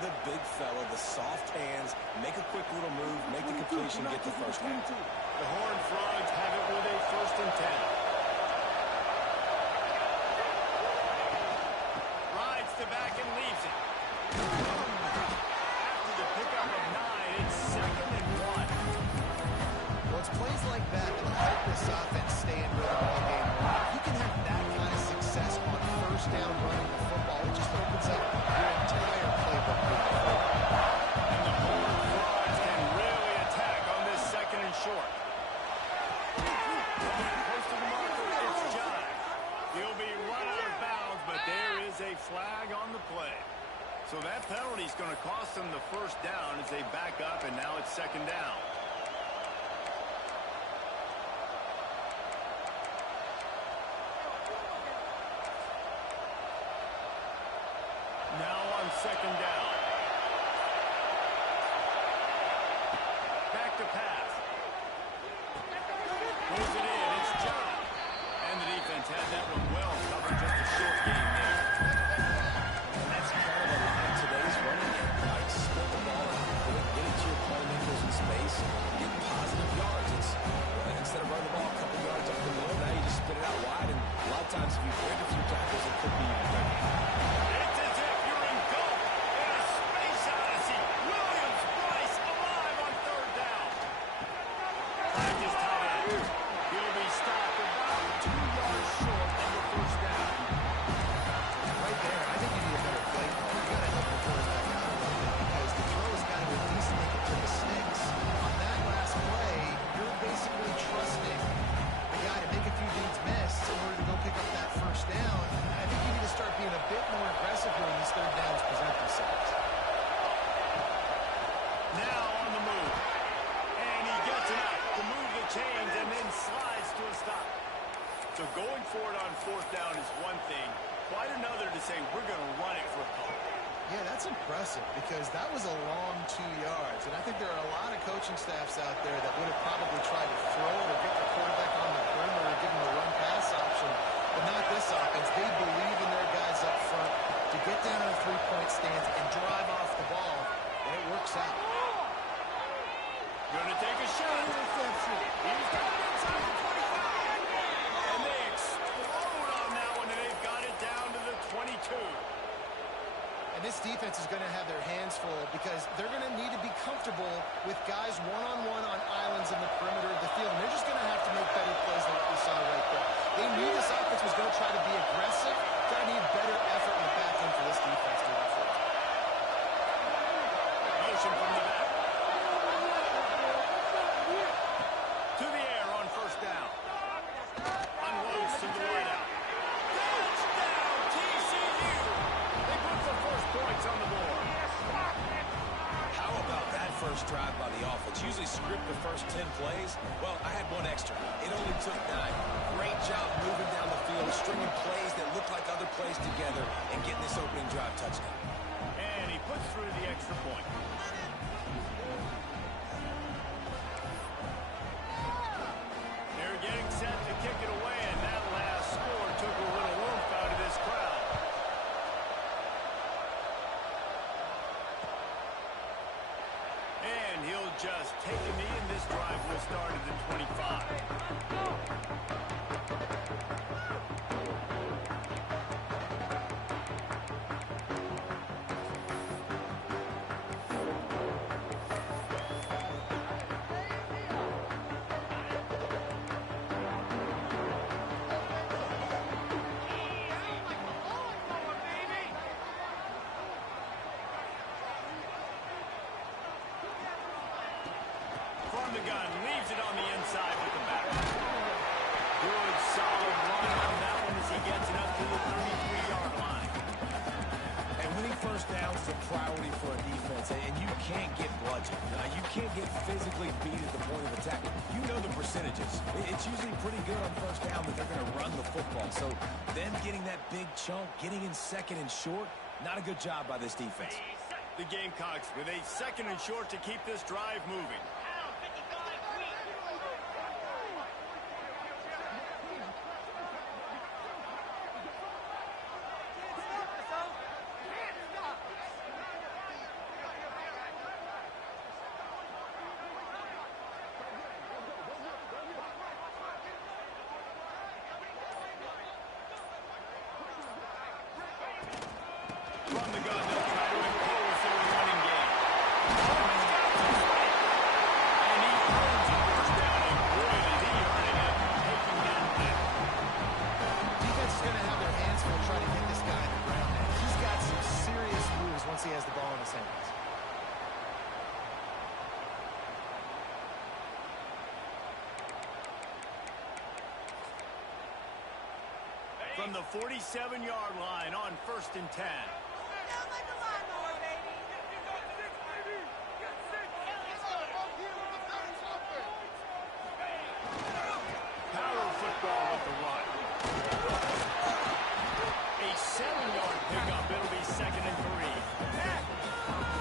the big fella, the soft hands, make a quick little move, make the completion, get the first down. The Horned Frogs have it with a 1st and 10. Rides the back and leaves it. After the pickup of 9, it's 2nd and 1. Well, it's plays like that that help this offense stay in rhythm all game long. If you can have that kind of success on 1st down running the football, it just opens up your entire playbook moving forward. And the Horned Frogs can really attack on this 2nd and short. Close to the marker, it's John. He'll be run out of bounds, but there is a flag on the play. So that penalty is going to cost them the 1st down as they back up, and now it's 2nd down. Now on 2nd down. Back to pass. Moves it in. It's John. And the defense had that one well covered. Just a short game there. And that's kind of a lot of today's running game. Like, split the ball out quick, get it to your playmakers in space, get positive yards. It's, instead of running the ball a couple yards up the middle, now you just spit it out wide. And a lot of times, if you break a few tackles, it could be even better. It's as if you're engulfed in a space odyssey. Williams, Bryce, alive on 3rd down. Practice tight end. He'll be stopped about 2 yards short of the 1st down. Right there, I think you need a better play call. You got to help the quarterback out a little bit because the throw has got to at least make it to the sticks. On that last play, you're basically trusting the guy to make a few dudes miss in order to go pick up that 1st down. I think you need to start being a bit more aggressive when these 3rd downs present themselves. Now on the move. And he gets it up to move the chains and then slides to a stop. So going for it on 4th down is one thing. Quite another to say we're going to run it for a call. Yeah, that's impressive because that was a long 2 yards. And I think there are a lot of coaching staffs out there that would have probably tried to throw it or get the quarterback on the perimeter or give him a run-pass option. But not this offense. They believe in their guys up front to get down on a 3-point stance and drive off the ball. And it works out. Going to take a shot. He's got it inside the 25. And they explode on that one, and they've got it down to the 22. And this defense is going to have their hands full because they're going to need to be comfortable with guys one-on-one on islands in the perimeter of the field. And they're just going to have to make better plays than what we saw right there. They knew this offense was going to try to be aggressive. Going to need better effort in the back end for this defense moving forward. Motion from the back. To the air on 1st down. Unloads to the wideout. Touchdown, TCU! They put the 1st points on the board. How about that first drive by the offense? Usually script the first 10 plays. Well, I had one extra. It only took 9. Great job moving down the field, stringing plays that look like other plays together, and getting this opening drive touchdown. And he puts through the extra point. They're getting set to kick it away, and that last score took a little oomph out of this crowd. And he'll just take a knee, and this drive will start at the 25. From the gun, leaves it on the inside with the back. Good, solid run on that one as he gets it up to the 33-yard line. And winning 1st down is a priority for a defense, and you can't get bludgeoned. You can't get physically beat at the point of attack. You know the percentages. It's usually pretty good on 1st down that they're going to run the football. So them getting that big chunk, getting in 2nd and short, not a good job by this defense. The Gamecocks with a 2nd and short to keep this drive moving. And he earns a first down, and boy, did he earn it after taking that hit. Defense is going to have their hands full trying to get this guy on the ground. And he's got some serious moves once he has the ball in his hands. From the 47-yard line on 1st and 10. Power football with the run. A 7-yard pickup. It'll be 2nd and 3.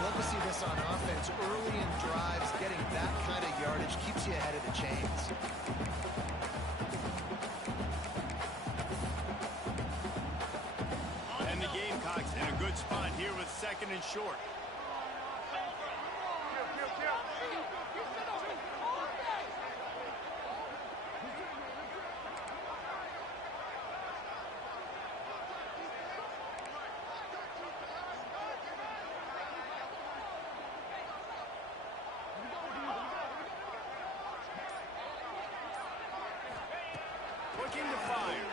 Love to see this on offense. Early in drives, getting that kind of yardage keeps you ahead of the chains. And the Gamecocks in a good spot here with 2nd and short. Looking to fire.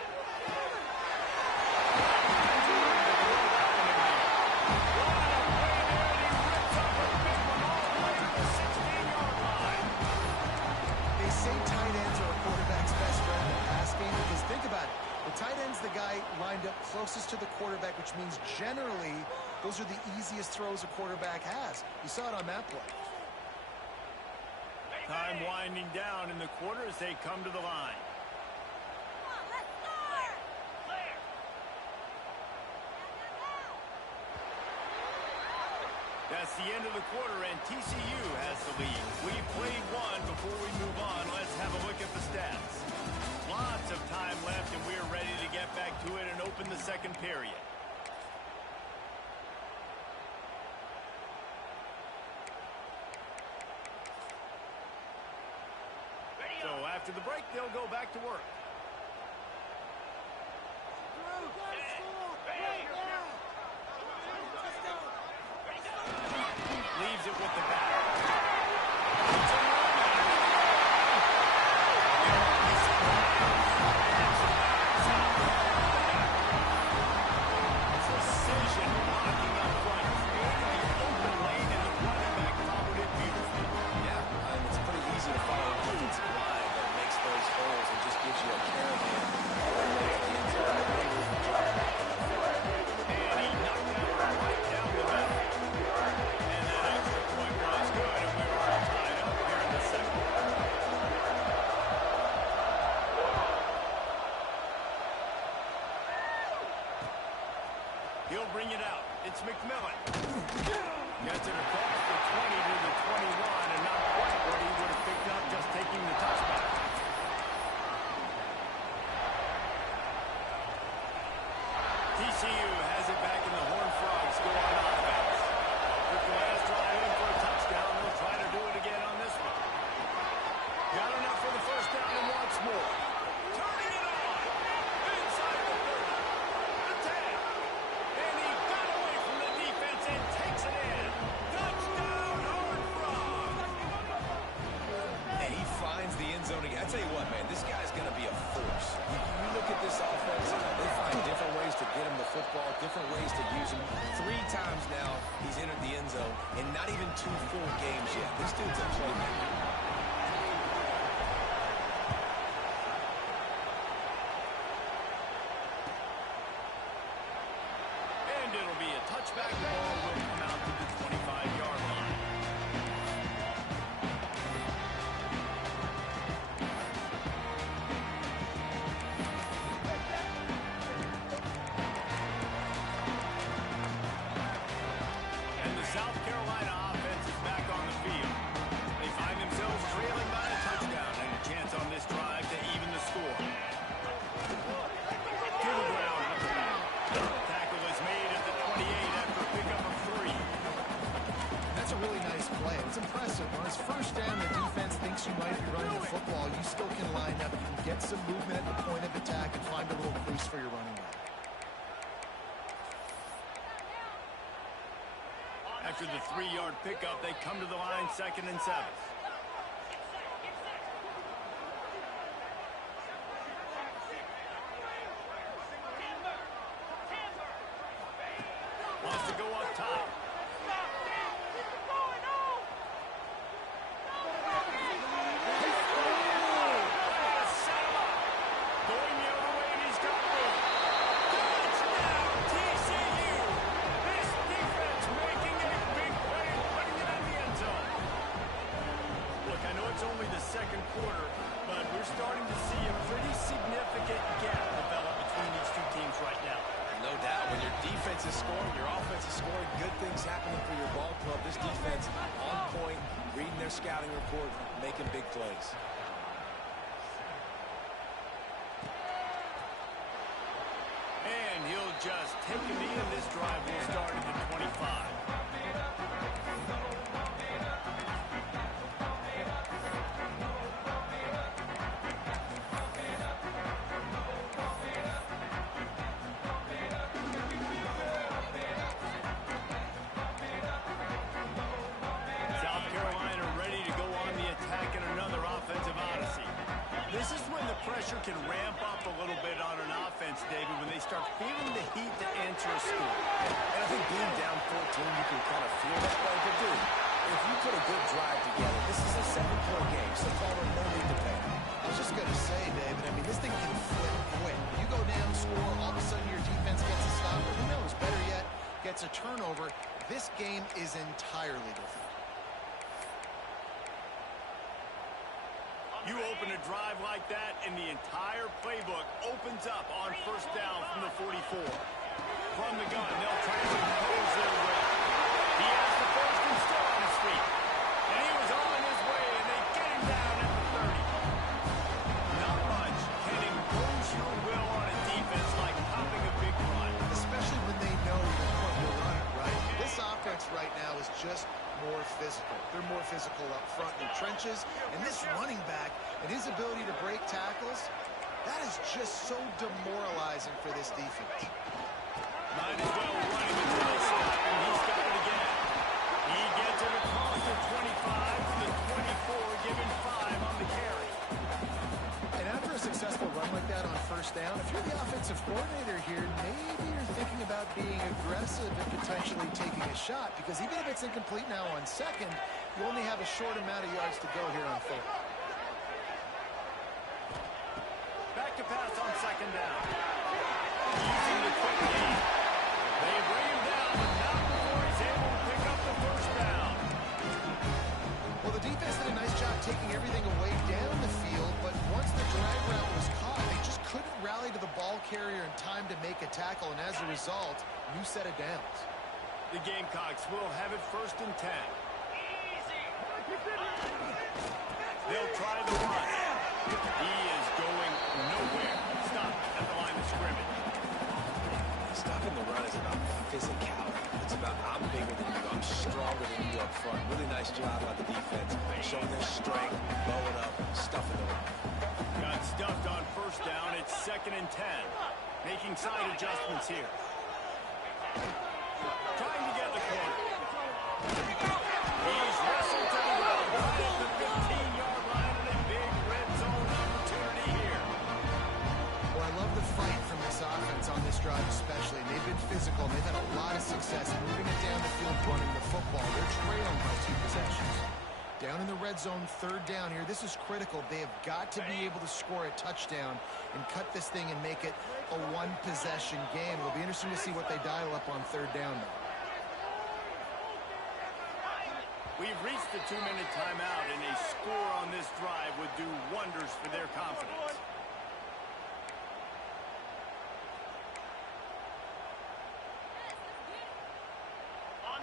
They say tight ends are a quarterback's best friend in the pass game because think about it. The tight end's the guy lined up closest to the quarterback, which means generally those are the easiest throws a quarterback has. You saw it on that play. Time winding down in the quarter as they come to the line. That's the end of the quarter, and TCU has the lead. We've played one. Before we move on, let's have a look at the stats. Lots of time left, and we're ready to get back to it and open the second period. So after the break, they'll go back to work. Leaves it with the back. Precision blocking up front, creating the open lane, and the running back followed it beautifully. Yeah, and it's pretty easy to follow the offensive line that makes those holes and just gives you a caravan all the way to the end zone. And he knocked that one right down the middle. And that extra point was good, and we were all tied up here in the second. He'll bring it out. It's McMillan. Gets it across the 20 to the 21, and not quite what he would have picked up just taking the touchback. TCU has it back in the Horned Frogs go on offense. Took the last drive in for a touchdown. They'll try to do it again on this one. Got enough for the first down and wants more. Turning it on. Inside the 30. The 10. And he got away from the defense and takes it in. Touchdown, Horned Frogs. And he finds the end zone again. I tell you what, man, this guy's going to be a force. You look at this offense, they find different ways to get him the football, different ways to use him. 3 times now he's entered the end zone, and not even 2 full games yet. This dude's a playmaker. And it'll be a touchback. The ball will come out to the 25-yard line. And the South Carolina offense is back on the field. They find themselves trailing by a touchdown and a chance on this drive to even the score. To the ground with the back. Tackle is made at the 28 after a pickup of 3. That's a really nice play. It's impressive. On his first down, the defense thinks you might be running the football. You still can line up. You can get some movement at the point of attack and find a little crease for your running back. After the 3-yard pickup, they come to the line 2nd and 7. Wants to go up top. Going the other way, and he's got room. Touchdown, TCU! This defense making a big play and putting it in the end zone. Look, I know it's only the 2nd quarter, but we're starting to see a pretty significant gap develop between these two teams right now. No doubt. When your defense is scoring, your offense is scoring, good things happening for your ball club. This defense on point, reading their scouting report, making big plays. And he'll just take a knee, and this drive will start at the 25. South Carolina ready to go on the attack in another offensive odyssey. This is when the pressure can ramp up a little bit on an offense, David, when they start feeling the heat to answer a score. And I think being down 14, you can kind of feel that way. But, dude, if you put a good drive together, this is a 7-point game, so Palmer, no need to panic. I was just going to say, David, I mean, this thing can flip quick. You go down, score, all of a sudden your defense gets a stop, or who knows, better yet, gets a turnover. This game is entirely different. You open a drive like that, and the entire playbook opens up on 1st down from the 44. From the gun, they'll try to impose their way. He has the first and still on his feet. And he was on his way, and they get him down at the 30. Not much can impose your will on a defense like popping a big run. Especially when they know you're going to run it, right? This offense right now is just more physical. They're more physical up front in the trenches. And this running back and his ability to break tackles, that is just so demoralizing for this defense. Might as well run him until they stop him. He's got it again. He gets it across the 25 to the 24, giving 5 on the carry. And after a successful run like that on 1st down, if you're the offensive coordinator here, maybe you're thinking about being aggressive and potentially taking a shot, because even if it's incomplete now on 2nd, you only have a short amount of yards to go here on 3rd. Back to pass on 2nd down. Using the quick game. They bring him down, but not before he's able to pick up the 1st down. Well, the defense did a nice job taking everything away down the field, but once the drag route was caught, they just couldn't rally to the ball carrier in time to make a tackle, and as a result, new set of downs. The Gamecocks will have it 1st and 10. They'll try the run. He is going nowhere. Stop at the line of scrimmage. Stopping the run is about physicality. It's about I'm bigger than you, I'm stronger than you up front. Really nice job by the defense, showing their strength, blowing up, stuffing the run. Got stuffed on 1st down. It's 2nd and 10. Making side adjustments here. Trying to get the corner. He's wrestled to the ground right at the 15-yard line, and a big red zone opportunity here. Well, I love the fight from this offense on this drive especially. And they've been physical, and they've had a lot of success moving it down the field, running the football. They're trailing by 2 possessions. Down in the red zone, 3rd down here. This is critical. They have got to be able to score a touchdown and cut this thing and make it a 1-possession game. It'll be interesting to see what they dial up on 3rd down, though. We've reached the 2-minute timeout, and a score on this drive would do wonders for their confidence.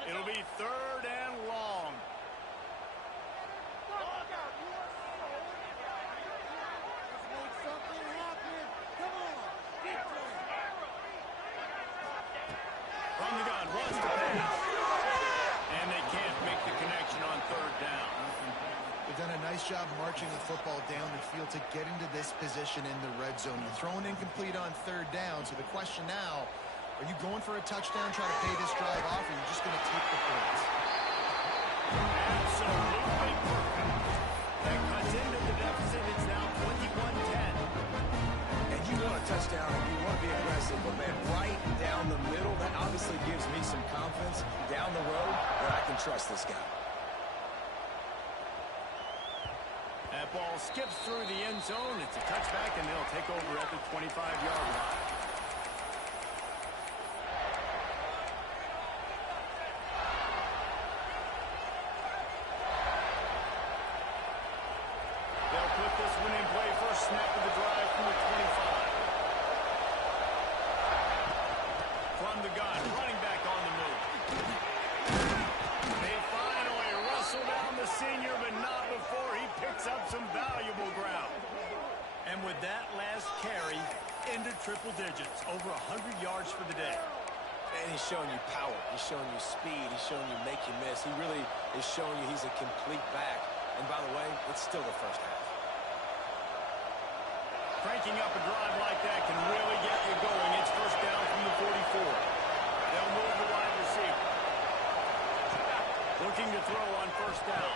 It'll be 3rd and long. From the gun, wants to pass. And they can't make the connection on 3rd down. They've done a nice job marching the football down the field to get into this position in the red zone. You're throwing incomplete on 3rd down, so the question now, are you going for a touchdown, trying to pay this drive off, or are you just going to take the points? impressive. But, man, right down the middle, that obviously gives me some confidence down the road that I can trust this guy. That ball skips through the end zone. It's a touchback, and they'll take over at the 25-yard line. They'll put this one in play first snap of the drive from the 25. From the gun, running back on the move. They finally wrestle down the senior, but not before he picks up some valuable ground. And with that last carry, into triple digits, over 100 yards for the day. And he's showing you power. He's showing you speed. He's showing you make you miss. He really is showing you he's a complete back. And by the way, it's still the first half. Cranking up a drive like that can really get you going. It's first down from the 44. They'll move the wide receiver. Looking to throw on first down.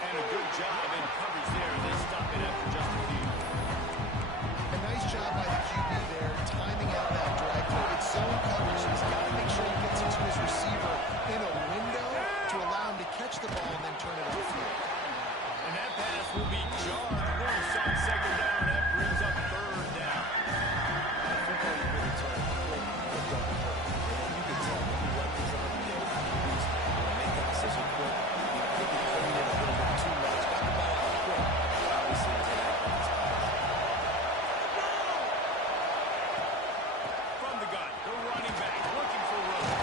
And a good job in coverage there. They stop it after just a few. A nice job by the QB there, timing out that drag throw. It's zone coverage, so he's got to make sure he gets it to his receiver in a window to allow him to catch the ball and then turn it upfield. And that pass will be jarred loose on second down. That brings up third down. Football is really tough. Quick, don't hurt. And you can tell when you run these on the field, he's make a decision quick. You think he's putting in a little bit too much. Got the ball out quick. But obviously, it's an act on his pass. From the gun, the running back looking for room.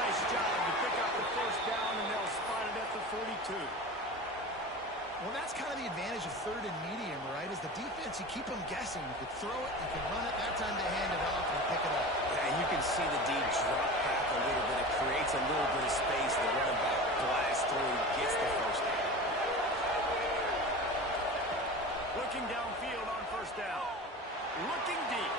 Nice job to pick up the first down, and they'll spot it at the 42. Well, that's kind of the advantage of third and medium, right? Is the defense, you keep them guessing. You can throw it, you can run it. That time to hand it off and pick it up. Yeah, you can see the D drop back a little bit. It creates a little bit of space. The running back blasts through, gets the first down. Looking downfield on first down. Looking deep.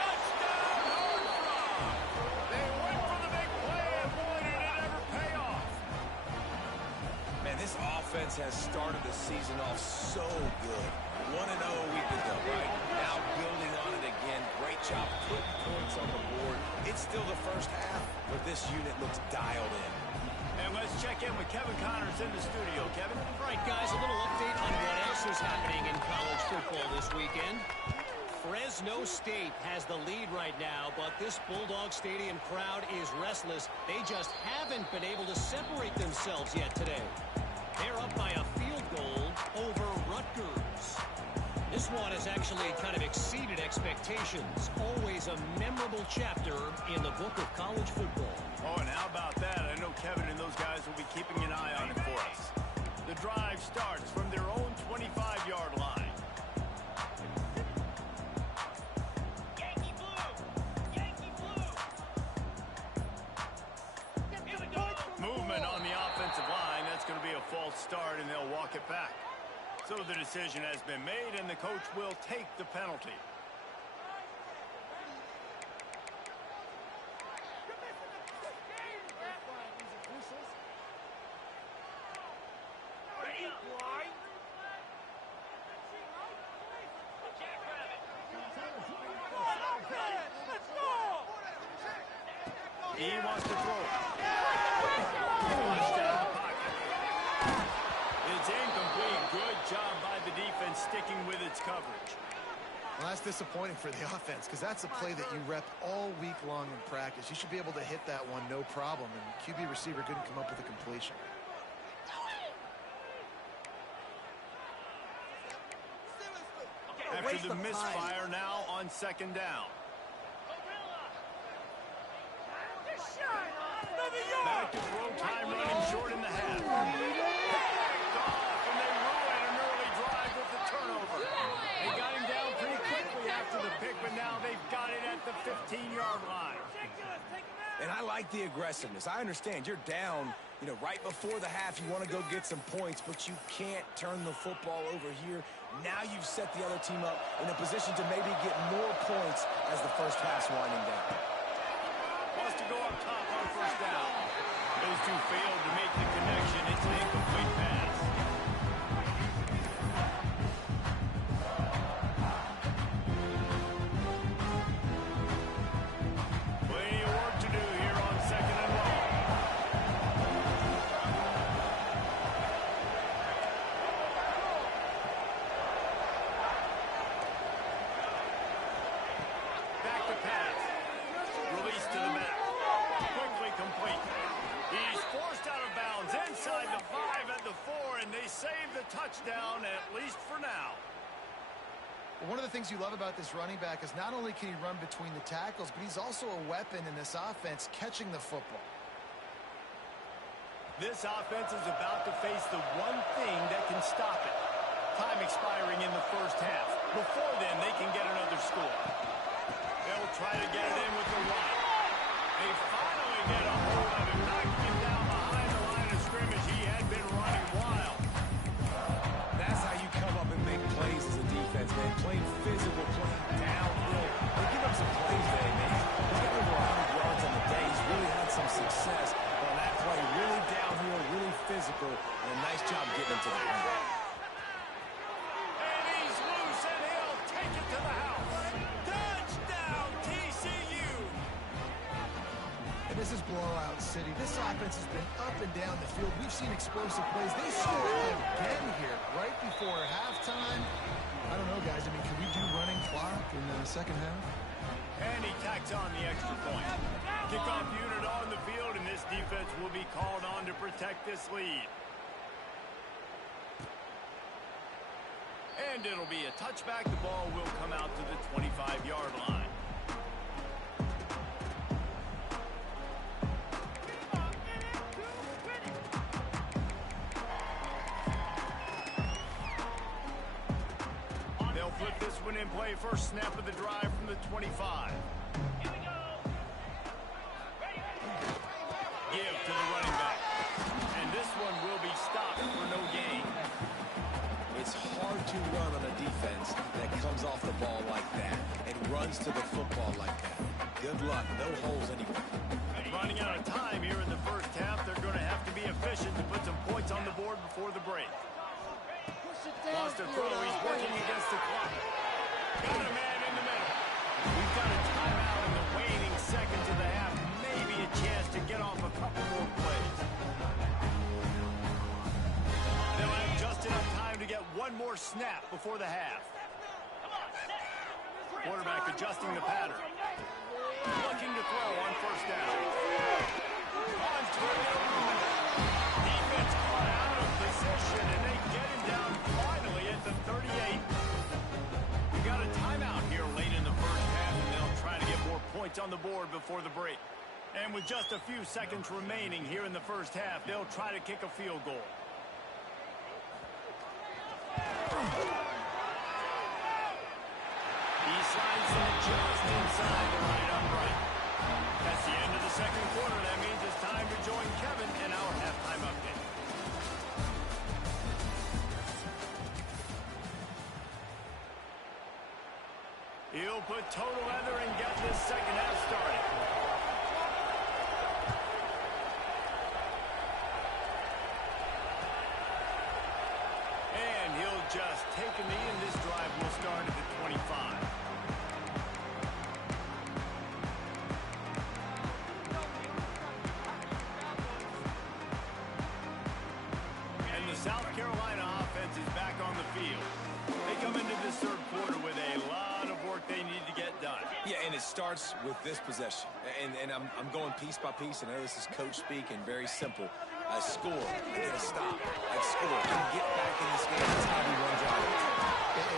Touchdown, Northrup! They went for the big play, and boy, did it ever pay off. Man, this offense has started the season off so good. 1-0 a week ago, right? Now building on it again. Great job putting points on the board. It's still the first half, but this unit looks dialed in. And let's check in with Kevin Connors in the studio. Kevin? All right, guys, a little update on what else is happening in college football this weekend. Fresno State has the lead right now, but this Bulldog Stadium crowd is restless. They just haven't been able to separate themselves yet today. They're up by a field goal over Rutgers. This one has actually kind of exceeded expectations. Always a memorable chapter in the book of college football. Oh, and how about that? I know Kevin and those guys will be keeping an eye on it for us. The drive starts from their own 25-yard line. Yankee blue! Yankee blue! Here we go! Movement on the offensive line. That's going to be a false start, and they'll walk it back. So the decision has been made, and the coach will take the penalty. He wants to throw it. Flushed out of the pocket. It's incomplete. Good job by the defense sticking with its coverage. Well, that's disappointing for the offense because that's a play that you rep all week long in practice. You should be able to hit that one no problem, and QB receiver couldn't come up with a completion. After the misfire now on second down. Back to throw time running short in the half. Picked off, and they ruin an early drive with the turnover. They got him down pretty quickly after the pick, but now they've got it at the 15-yard line. And I like the aggressiveness. I understand you're down, right before the half. You want to go get some points, but you can't turn the football over here. Now you've set the other team up in a position to maybe get more points as the first half's winding down. Wants to go up top on first down. Those two failed to make the connection. It's an incomplete pass. touchdown, at least for now. Well, one of the things you love about this running back is not only can he run between the tackles, but he's also a weapon in this offense catching the football. This offense is about to face the one thing that can stop it. Time expiring in the first half. Before then, they can get another score. They'll try to get it in with the run. They finally get a hold of him, knocking him down behind the line of scrimmage. He had been running wild. That's how you come up and make plays as a defense, man. Playing physical, playing downhill. They give up some plays today, man. He's got over 100 yards on the day. He's really had some success on that play. Really downhill, really physical, and a nice job getting him to the ground. And he's loose, and he'll take it to the house. Touchdown, TCU! And this is blowout city. This offense has been up and down the field. We've seen explosive plays. They score again here right before halftime. I don't know, guys. I mean, can we do running clock in the second half? And he tacks on the extra point. Kickoff unit on the field, and this defense will be called on to protect this lead. And it'll be a touchback. The ball will come out to the 25-yard line. They'll flip this one in play. First snap of the drive from the 25. Here we go. Ready. Give to the running back. And this one will be stopped for no gain. It's hard to run on a defense that comes off the ball like that and runs to the football like that. Good luck. No holes anywhere. Running out of time here in the first half. They're going to have to be efficient to put some points on the board before the break. Lost a throw. He's working against the clock. Got a man in the middle. We've got a timeout in the waning seconds of the half. Maybe a chance to get off a couple more plays. They'll have just enough time to get one more snap before the half. Quarterback adjusting the pattern. Looking to throw on first down. On target. Defense caught out of position, and they get him down finally at the 38. We got a timeout here late in the first half, and they'll try to get more points on the board before the break. And with just a few seconds remaining here in the first half, they'll try to kick a field goal. He slides in just inside the right upright. That's the end of the second quarter. That means it's time to join Kevin in our halftime update. He'll put total leather and get this second half started. And he'll just take a knee, and this drive will start at the 25. And the South Carolina offense is back on the field. They come into this third quarter with a lot of work they need to get done. Yeah, and it starts with this possession. And I'm going piece by piece. I know this is coach speak and very simple. A score, get a stop. Let's score. Get back in this game. It's how we run drive.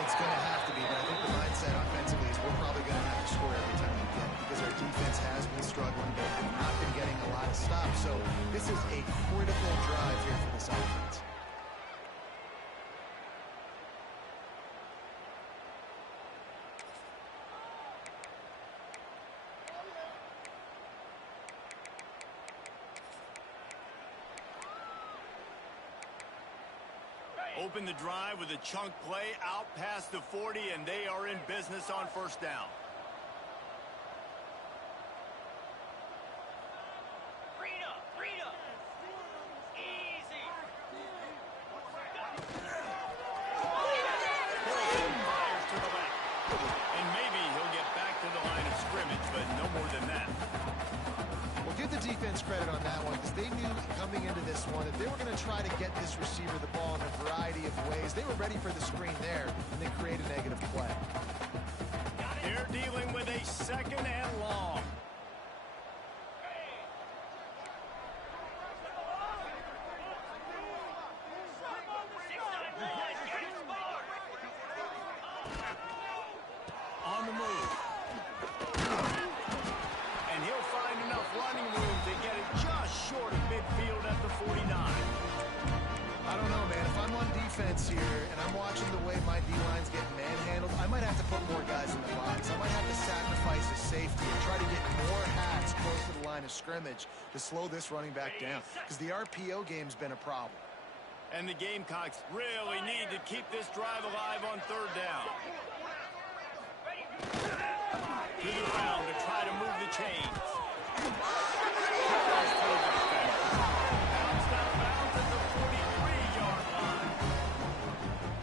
It's going to have to be, but I think the mindset offensively is we're probably going to have to score every time we get it because our defense has been struggling. They have not been getting a lot of stops. So this is a critical drive here for this offense. Open the drive with a chunk play out past the 40, and they are in business on first down. Freedom. Easy. Fires to the left. And maybe he'll get back to the line of scrimmage, but no more than that. Well, give the defense credit on that one because they knew coming into this one that they were going to try to get this receiver the ball in a variety of ways. They were ready for the screen there, and they create a negative play. They're dealing with a second and long. I don't know, man. If I'm on defense here and I'm watching the way my D-line's getting manhandled, I might have to put more guys in the box. I might have to sacrifice a safety and try to get more hats close to the line of scrimmage to slow this running back down, because the RPO game's been a problem. And the Gamecocks really need to keep this drive alive on third down. To the ground to try to move the chains. Bounced out of bounds at the 43-yard line.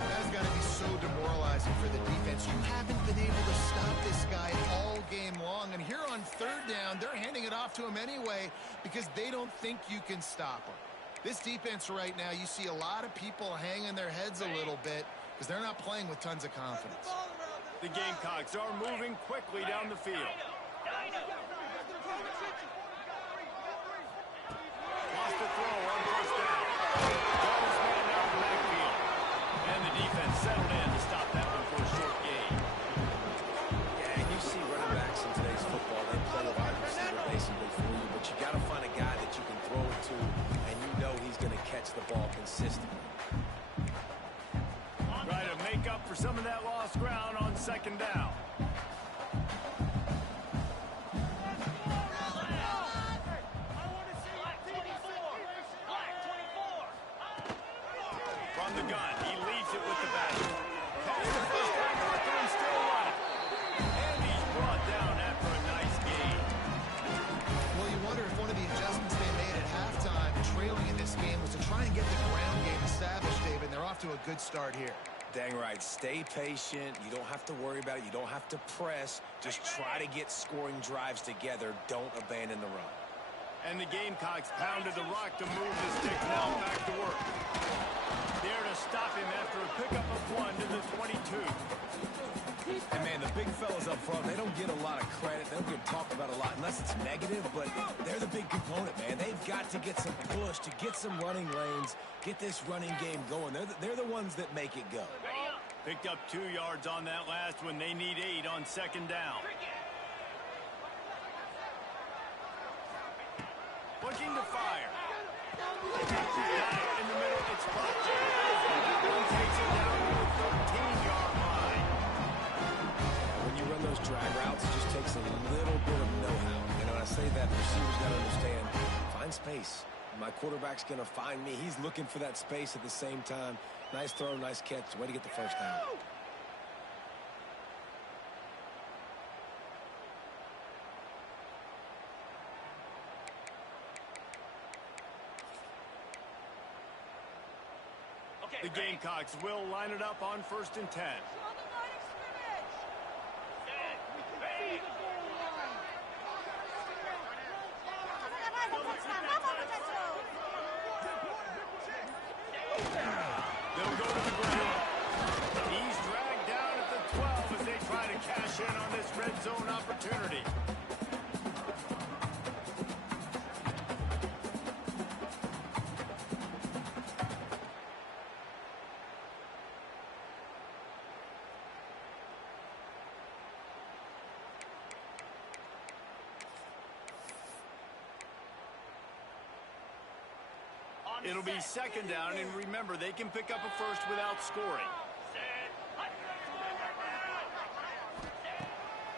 That's got to be so demoralizing for the defense. You haven't been able to stop this guy all game long. And here on third down, they're handing it off to him anyway because they don't think you can stop him. This defense right now, you see a lot of people hanging their heads a little bit because they're not playing with tons of confidence. The Gamecocks are moving quickly down the field. Lost the throw on first down. Goes man out of the backfield. And the defense settled in to stop that one for a short gain. Yeah, and you see running backs in today's football, they play a wide receiver basically for you, but you got to find a guy that you can throw it to, and you know he's going to catch the ball consistently. Try to make up for some of that lost ground on second down. From the gun, he leads it with the back. Catches the first down marker and still running. And he's brought down after a nice gain. Well, you wonder if one of the adjustments they made at halftime, trailing in this game, was to try and get the ground game established, David. They're off to a good start here. Dang right. Stay patient. You don't have to worry about it. You don't have to press. Just try to get scoring drives together. Don't abandon the run. And the Gamecocks pounded the rock to move the stick now back to work. There to stop him after a pickup of 1 to the 22. And, man, the big fellas up front, they don't get a lot of credit. They don't get talked about a lot unless it's negative, but they're the big component, man. They've got to get some push, to get some running lanes, get this running game going. They're the ones that make it go. Picked up 2 yards on that last one. They need 8 on second down. Looking to fire. Got it in the middle. It's blocked. That one takes it down to the 13-yard line. When you run those drag routes, it just takes a little bit of know-how. And when I say that, the receivers got to understand, find space. My quarterback's going to find me. He's looking for that space at the same time. Nice throw, nice catch. Way to get the first down. The Gamecocks will line it up on 1st and 10. They'll go to the ground. He's dragged down at the 12 as they try to cash in on this red zone opportunity. It'll be second down, and remember, they can pick up a first without scoring.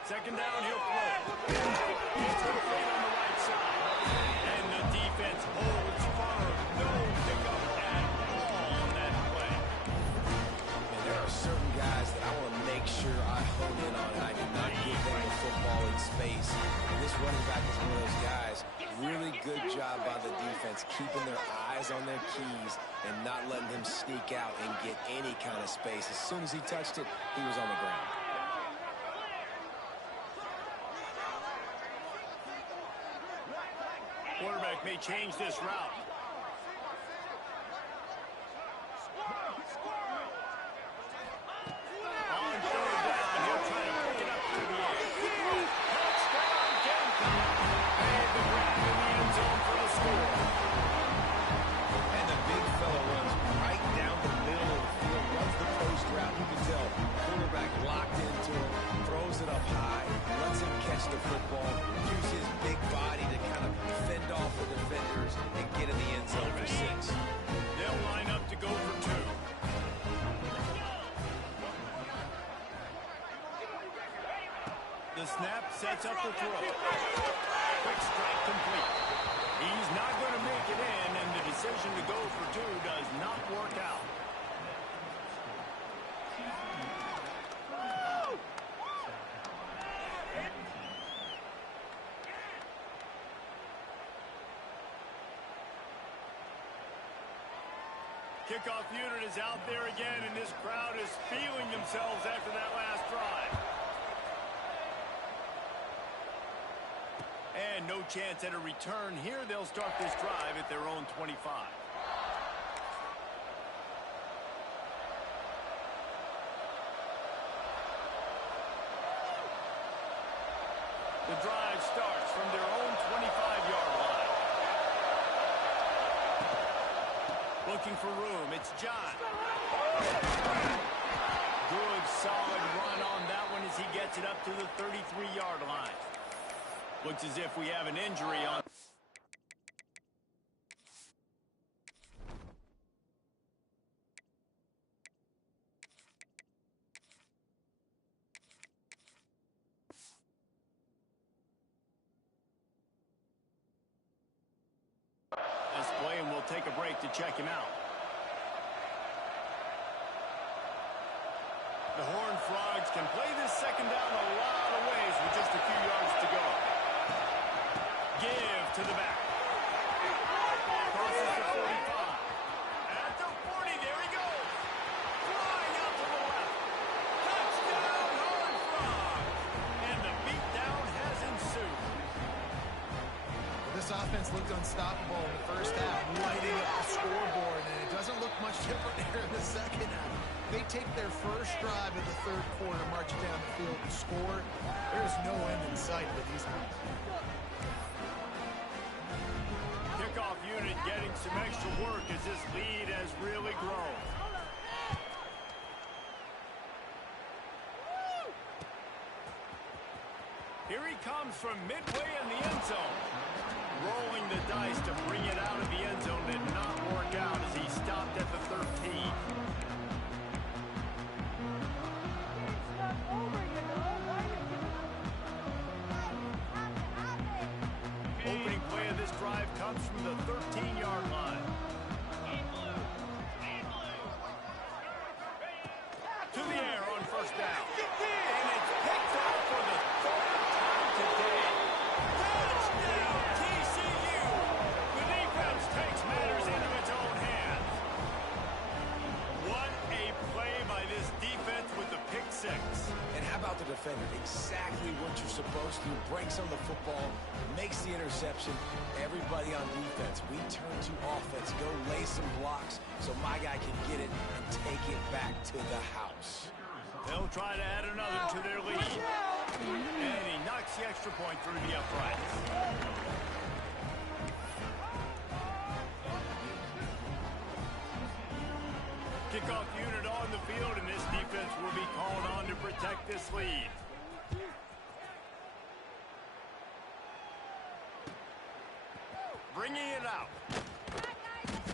Second down, he'll throw. It's complete on the right side. And the defense holds firm. No pickup at all on that play. And there are certain guys that I want to make sure I hone in on, and I do not give them the football in space. And this running back is one of those guys. Really good job by the defense, keeping their eyes on their keys and not letting him sneak out and get any kind of space. As soon as he touched it, he was on the ground. Quarterback may change this route. On third down, he'll try to pick it up through the air. Touchdown, Gamecock! And the grab in the end zone for the score. And the big fella runs right down the middle of the field, runs the post route. You can tell quarterback locked into him, throws it up high, lets him catch the football, use his big body to kind of fend off the defenders and get in the sets up the throw. Quick strike complete. He's not going to make it in, and the decision to go for two does not work out. Kickoff unit is out there again, and this crowd is feeling themselves after that last drive. And no chance at a return here. They'll start this drive at their own 25. The drive starts from their own 25-yard line. Looking for room, it's John. Good, solid run on that one as he gets it up to the 33-yard line. Looks as if we have an injury on. This play, and we'll take a break to check him out. The Horned Frogs can play this second down a lot of ways with just a few yards to go. Give to the back. Crosses the 45. At the 40, there he goes. Flying out to the left. Touchdown, Horned Frogs. And the beatdown has ensued. This offense looked unstoppable in the first half, lighting up the scoreboard, and it doesn't look much different here in the second half. They take their first drive in the third quarter, march down the field and score. There's no end in sight for these guys. Kickoff unit getting some extra work as this lead has really grown. Here he comes from midway in the end zone. Rolling the dice to bring it out of the end zone did not work out as he stopped at the 13. Opening play of this drive comes from the 13-yard line. To the air on first down. And it's picked off for the third time today. Touchdown, TCU! The defense takes matters into its own hands. What a play by this defense with the pick six. And how about the defender? Exactly what you're supposed to. Breaks on the football, makes the interception. Everybody on defense, we turn to offense. Go lay some blocks so my guy can get it and take it back to the house. They'll try to add another to their lead. And he knocks the extra point through the uprights. Kickoff unit on the field, and this defense will be called on to protect this lead. Bringing it out.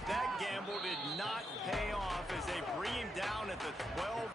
That gamble did not pay off as they bring him down at the 12